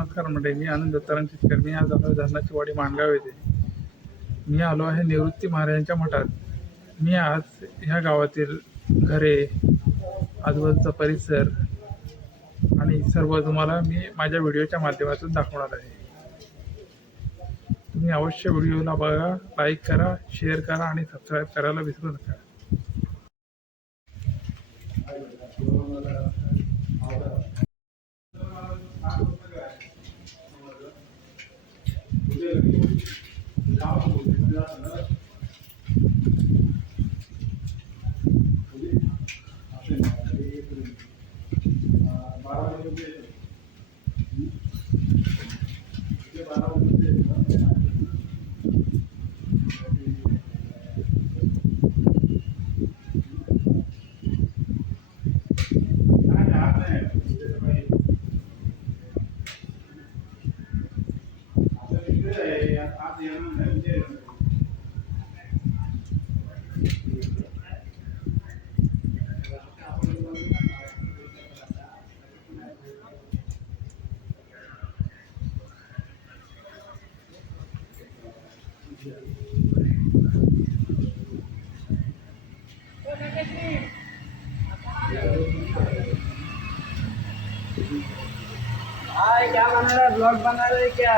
नमस्कार मंडळी, मी आनंद दत्ताराम चितकर. मी आज आलो धरणाची वाडी माणगाव येथे. मी आलो आहे निवृत्ती महाराजांच्या मठात. मी आज ह्या गावातील घरे, आजूबाजूचा परिसर आणि सर्व तुम्हाला मी माझ्या व्हिडिओच्या माध्यमातून दाखवणार आहे. तुम्ही अवश्य व्हिडिओला बघा, लाईक करा, शेअर करा आणि सबस्क्राईब करायला विसरू नका. क्या बना रहा है? ब्लॉग बना रहे हैं क्या?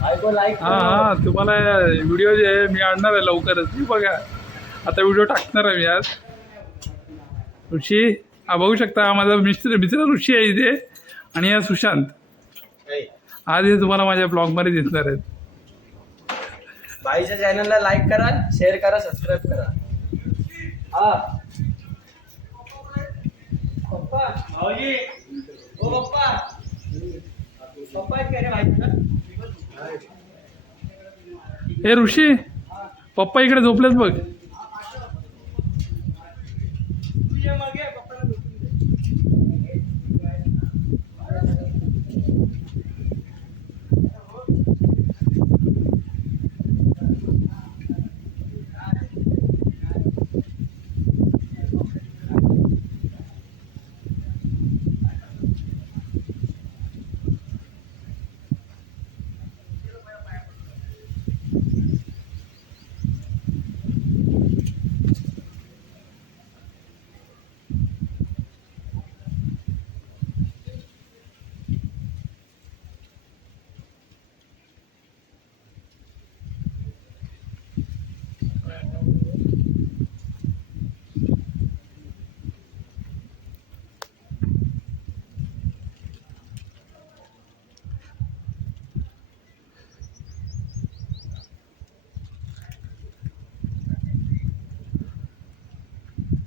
भाई को लाइक हा तुम्हाला व्हिडिओ जे आहे मी आणणार आहे लवकरच. मी बघा आता व्हिडिओ टाकणार आहे मी आज. ऋषी हा बघू शकता, हा माझा मित्र ऋषी आहे इथे आणि हा सुशांत. आज हे तुम्हाला माझ्या ब्लॉगमध्ये दिसणार आहेत. भाईच्या चॅनलला लाईक करा, शेअर करा, सबस्क्राईब करा. हा पप्पा भाऊजी, ओ पप्पा पप्पा आहेत का रे भाई? हे ऋषी, पप्पा इकडे झोपलेत बघ. तू ये मग ये, पप्पाला झोपून दे.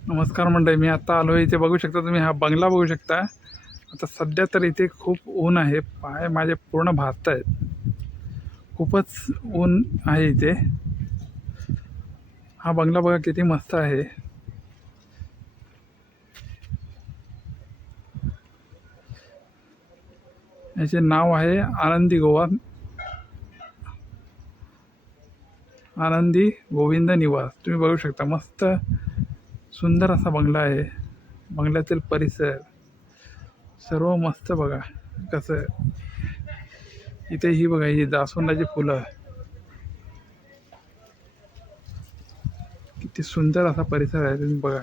नमस्कार मंडळी, मी आता आलो इथे. बघू शकता तुम्ही, हा बंगला बघू शकता. आता सध्या तर इथे खूप ऊन आहे, पाय माझे पूर्ण भाजत आहेत. खूपच ऊन आहे इथे. हा बंगला बघा किती मस्त आहे. याचे नाव आहे आनंदी गोवा, आनंदी गोविंद निवास. तुम्ही बघू शकता, मस्त सुंदर असा बंगला आहे. बंगल्यातील परिसर सर्व मस्त. बघा कसं इथे, ही बघा ही जास्वंदाची फुलं. किती सुंदर असा परिसर आहे, तुम्ही बघा.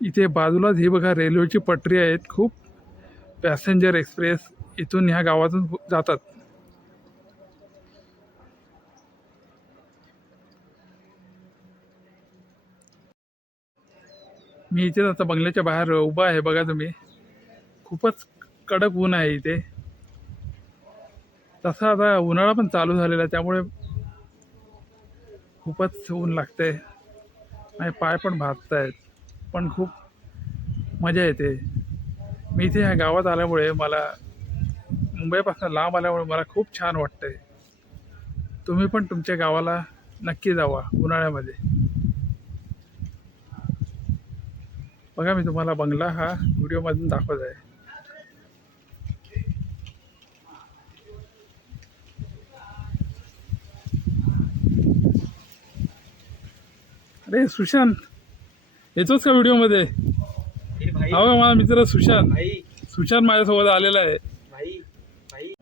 इथे बाजूलाच ही बघा रेल्वेची पटरी आहेत. खूप पॅसेंजर एक्सप्रेस इथून ह्या गावातून जातात. मी इथेच आता बंगल्याच्या बाहेर उभा आहे. बघा तुम्ही, खूपच कडक ऊन आहे इथे. तसा आता उन्हाळा पण चालू झालेला आहे, त्यामुळे खूपच ऊन लागते आणि पाय पण भाजत आहेत, पण खूप मजा येते. मी इथे ह्या गावात आल्यामुळे मला मुंबईपासून लांब आल्यामुळे मला खूप छान वाटतंय. तुम्ही पण तुमच्या गावाला नक्की जावा उन्हाळ्यामध्ये. बघा मी तुम्हाला बंगला हा व्हिडिओमधून दाखवत आहे. अरे सुशांत, येतोच का व्हिडिओमध्ये? ए भाई हा बघा माझा मित्र सुशांत. भाई सुशांत माझ्यासोबत आलेला आहे. भाई भाई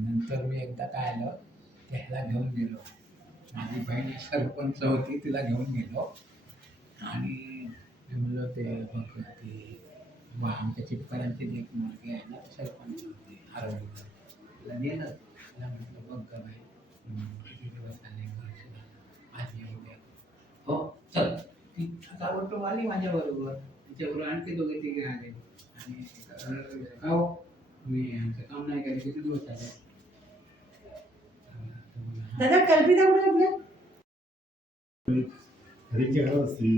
नंतर मी एकदा काय आलं त्याला घेऊन गेलो. माझी बहीण सरपंच होती, तिला घेऊन गेलो आणि मी म्हणलं ते बघ ती आमच्या चिपकरांची एक मुलगी आहे ना, सरपंच होती हरवली. तिला नेलं, तिला म्हटलं बघ का बाई किती दिवस आले, वर्ष झालं, आज येऊ द्या. हो चल, ती ताबडतोब आली माझ्याबरोबर. तिच्याबरोबर आणखी दोघे तिघे आले आणि का हो मी आमचं काम नाही केलं, किती दिवस झाले. दादा कल्पिता कुठे आपल्या घरीच्या घरात असते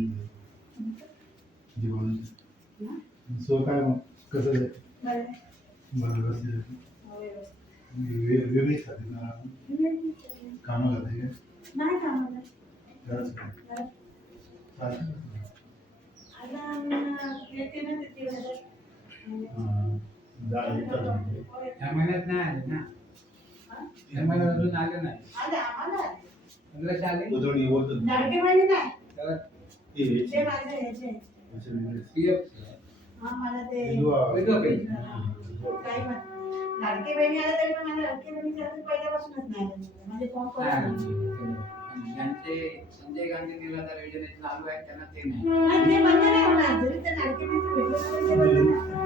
जीवन. सो काय मग कसं आहे? बरं व्यवस्थित वेगळी खाते ना, कामं करते का? नाही कामाला घराच काय आता येते ना ते ह्या महिन्यात नाही आले ना, ह्या महिन्यात अजून आले नाही. आले आम्हाला आले. पंधराशे आले उजवणी होत लाडके बहिणी नाही तर ते माझे ह्याचे PF हा मला ते वेगळं काही. काही म्हण लाडके बहिणी आले तरी पण मला लाडके बहिणीच्या हातात पहिल्यापासूनच नाही आले. म्हणजे फोन करून ज्यांचे संजय गांधी निराधार योजनेचे लाभ आहेत त्यांना ते नाही. नाही ते बंद नाही होणार. जरी ते लाडके बहिणी भेटले तरी ते बंद नाही.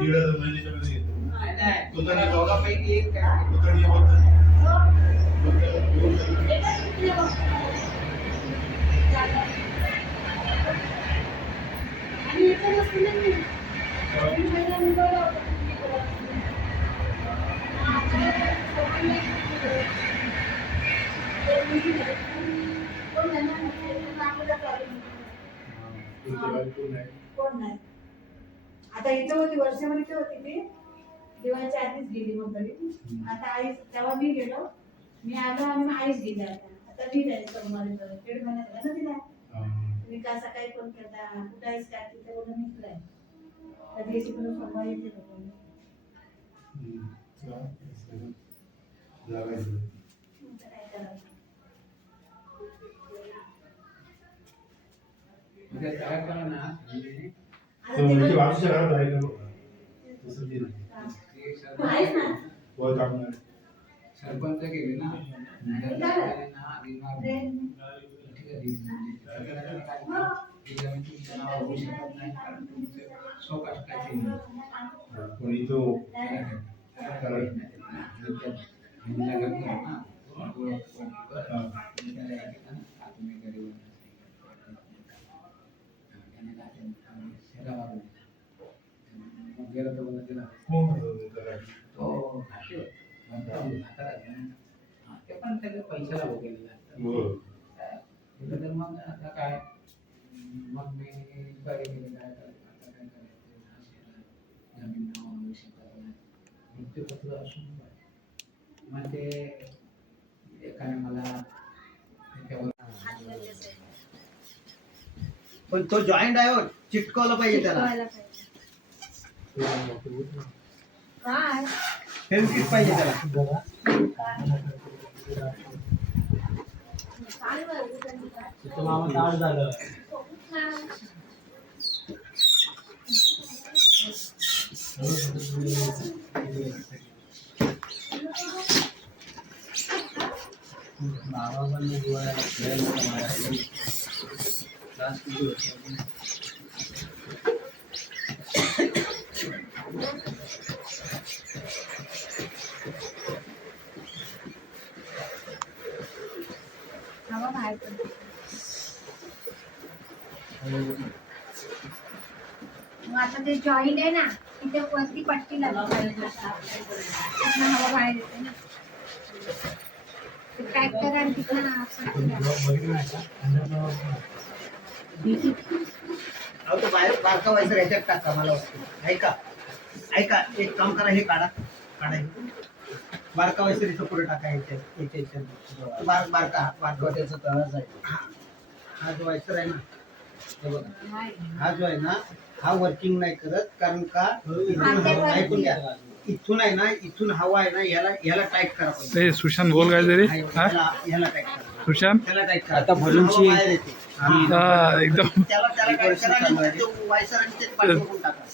1,500 महिन्याच्या मध्ये नाही, नाही. तो तरी त्या दोघांपैकी एक काय उजवणी होत नाही. आणि इथं नसतील ना मी. दोन महिना मुंबईला होतो. कोण नाही ना, आपल्याला चालेल. कोण नाही. आता इथं होती वर्षामध्ये इथे होती ती दिवाळीच्या आधीच गेली मग घरी. आता आई तेव्हा मी गेलो, मी आलो आणि मग आईच गेली. आता मी जायचं सोमवारी परत. 1.5 महिना झाला ना तिला. तुम्ही का सकाळी फोन करता कुठं आहेस का तिथे बोलून निघलाय त्या दिवशी पण सोमवारी येते लोकं. आता काय करायचं. म्हणजे काय करा ना म्हणजे आता ते आमच्या घरात आहे का बघा. तसं ते नाही. ते तू आहेस ना वर काम नाही. सरपंच गेले ना, काय? ना विमा ट्रेन. ठीक आहे, तुमचं नाव होऊ शकत नाही कारण तुमचं स्वकष्टाचे नाही. कोणी तो ते पण त्याच्या पैशाला वगैरे तर मग आता काय मग मी बरे गेले काय करायचं आता काय करायचं जमीन होऊ शकत नाही मृत्यूपत्र असून मग ते एकाने मला पण तो जॉईंट आहे हो, चिटकवलं पाहिजे त्याला. शिकवायला पाहिजे. काय? फेविक्विक पाहिजे त्याला. काय बरं, त्यांनी काय? हवा बाहेर पडते. मग आता ते जॉईंट आहे ना, तिथे वरती पट्टी लागली पाहिजे. तिथनं हवा बाहेर येते ना. ते पॅक करा आणि तिथनं पट्टी लावा. अहो तो बारका व्हायचं याच्यात टाका मला वाटतं. ऐका ऐका, एक काम करा, हे काढा काढा हे. बारका व्हायचं इथं पुढे टाका याच्यात. बारका त्याचं तळच आहे. हा जो व्हायचं आहे ना, हे बघा, हा जो आहे ना, हा वर्किंग नाही करत. कारण का इथून ऐकून घ्या, इथून आहे ना, इथून हवा आहे ना, याला टाईट करा पाहिजे. ते सुशांत बोल काय तरी. हा याला टाईट करा, सुशांत त्याला टाईट करा. आता भरूनची बाहेर येते. हा एकदम त्याला टाईट करा आणि तो व्हायचं आणि ते पाठवून टाका.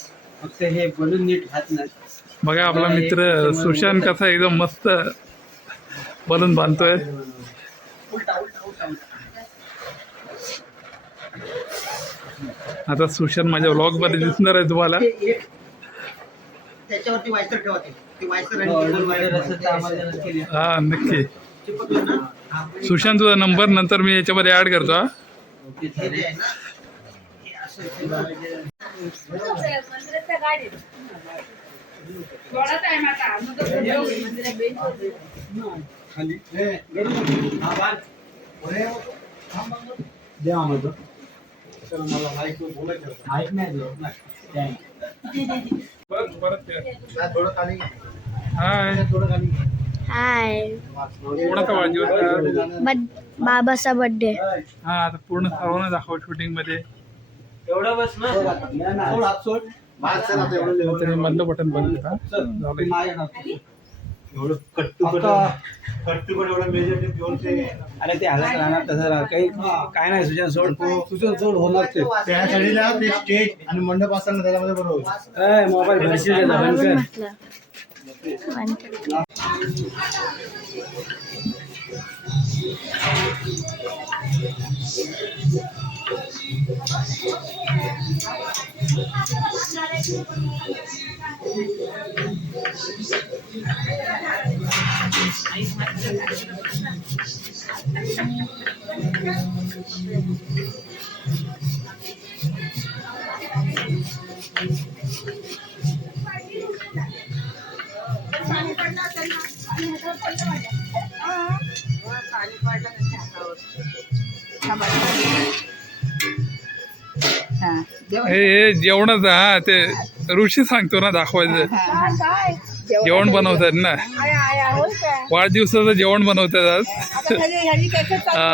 फक्त हे बलून नीट हात नाही. बघा आपला मित्र सुशांत कसा एकदम मस्त बलून बांधतोय. उलटा उलटा उलटा उलटा. आता सुशांत माझ्या व्लॉग मध्ये दिसणार आहे तुम्हाला. त्याच्यावरती वायसर ठेवा, ते वायसर आणि हा नक्की. चिपकलं ना. हा, सुशांत तुझा नंबर नंतर मी याच्यामध्ये ऍड करतो. हा हे जे आहे ना, हे असं ठेवा. मंदिराच्या गाडीत थोडा टाइम आता मंदिरात बेंच खाली हा बांध. द्या आम्हाला. चला मला माईक बोलायचं होतं. माईक नाही दिलं. परत थोडं खाली, हाय थोडं खाली. हाय कोणाचा वाढदिवस? बाबाचा बर्थडे. हा आता पूर्ण सर्वांना दाखव शूटिंग मध्ये. एवढं बस ना. सोड हात सोड. तरी मधलं बटन बंद करा. झालंय. एवढं कट्टू पण एवढं मेजर घेऊन ते अरे ते हालत राहणार तसं काही काय नाही. सुशांत सोड, सुशांत सोड होणार ते. त्यासाठी ना ते स्टेज आणि मंडप असताना त्याच्यामध्ये बरोबर मोबाईल भरशील म्हटलं हे जेवणच. हा ते ऋषी सांगतो ना दाखवायचं. जेवण बनवतात ना, वाढदिवसाचं जेवण बनवतात आज. हा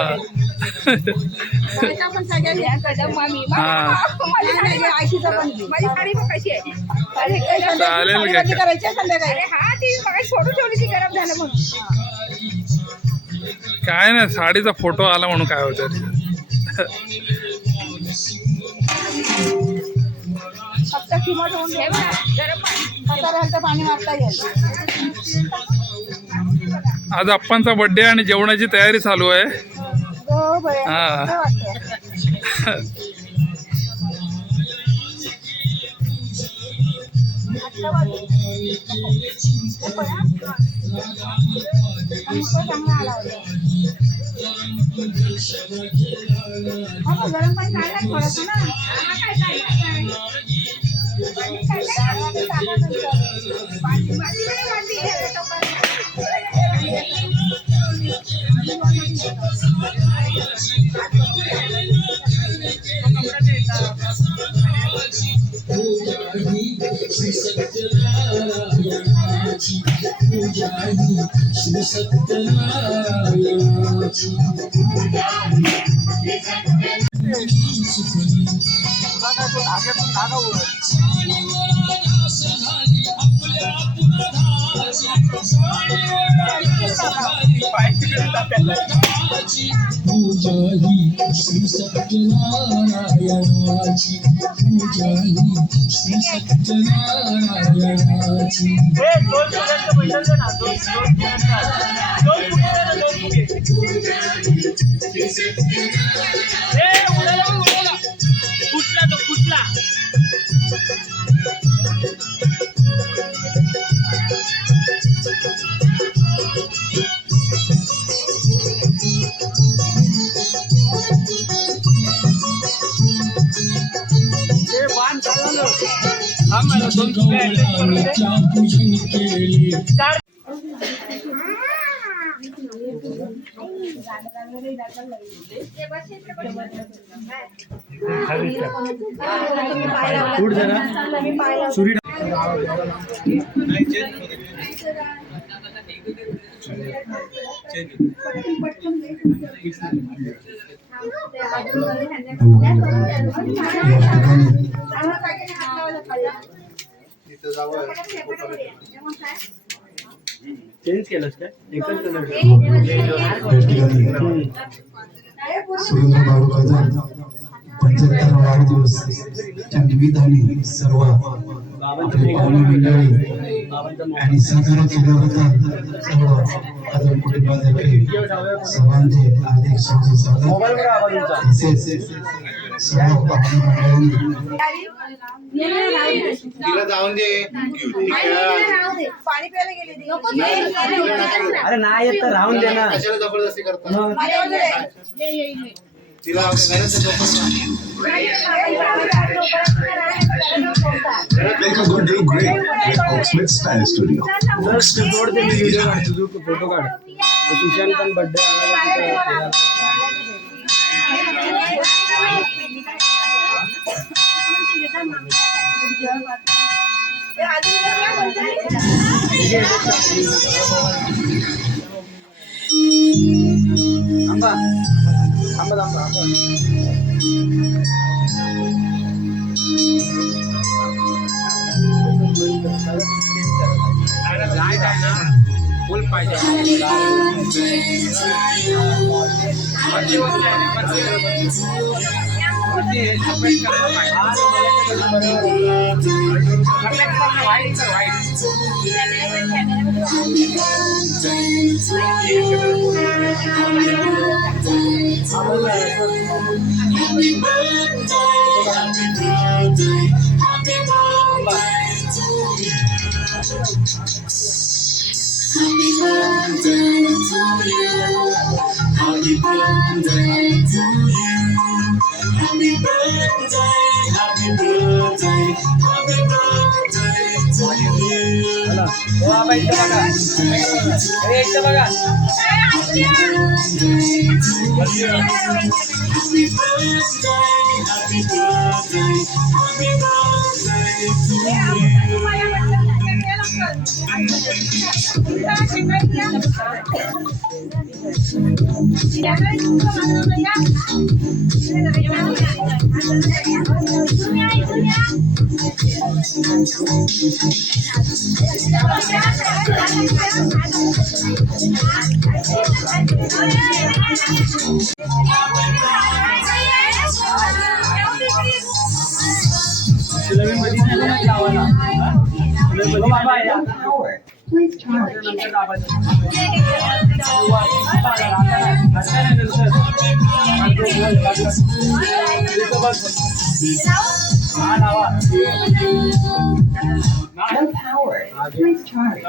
चालेल काय नाही, साडीचा फोटो आला म्हणून काय होतं. फक्त किंमत होऊन ठेव ना, गरम पाणी मारता येईल. आज अप्पांचा बर्थडे आणि जेवणाची तयारी चालू आहे. हा गरम पाणी काढला थोडंसं ना. श्री सत्यनारायण पूजा ही श्री सत्यनारायणाची पूजा ही श्री सत्यनारायणाची गौरांच्या पूजन केली चेंज केलंस काय एकच सुरेंद्र बाबू कदम 75 वाढदिवसाच्या निमित्ताने सर्व आपले पाहुणे मंडळी आणि सहकार्य केलं होतं सर्व कदम कुटुंबातर्फे सर्वांचे हार्दिक स्वागत तसेच सर्व पाहुणे मंडळी तिला जाऊन दे पाणी प्यायला गेली ती. अरे नाही येत तर राहून दे ना. कशाला जबरदस्ती करता तिला Make a good day great with Oaksmith Style Studio. Photo काढ सुशांत पण बर्थडे आंबा आंबा आंबा फुल पाहिजे Happy birthday to you. Happy birthday to you. Happy birthday, happy birthday, happy birthday to you. Happy birthday to you. Happy birthday to you. Happy birthday to Please charge. No power. Please charge.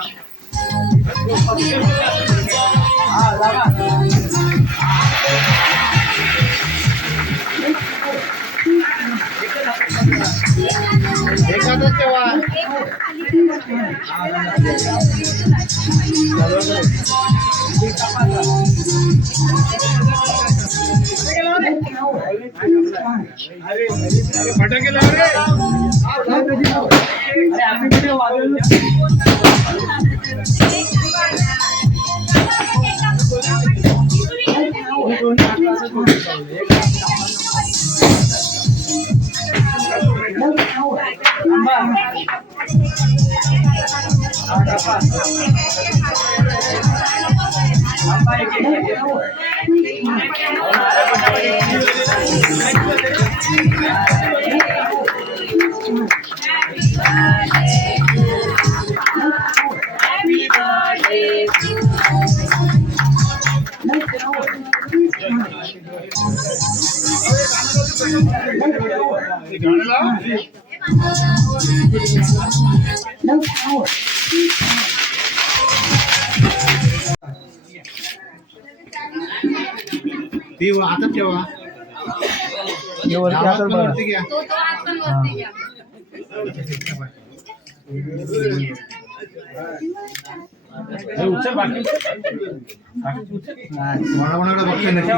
फटाके लाव रे No power. ती आता ठेवा वरती घ्या. कोणाकोणाकडे बघतोय नक्की.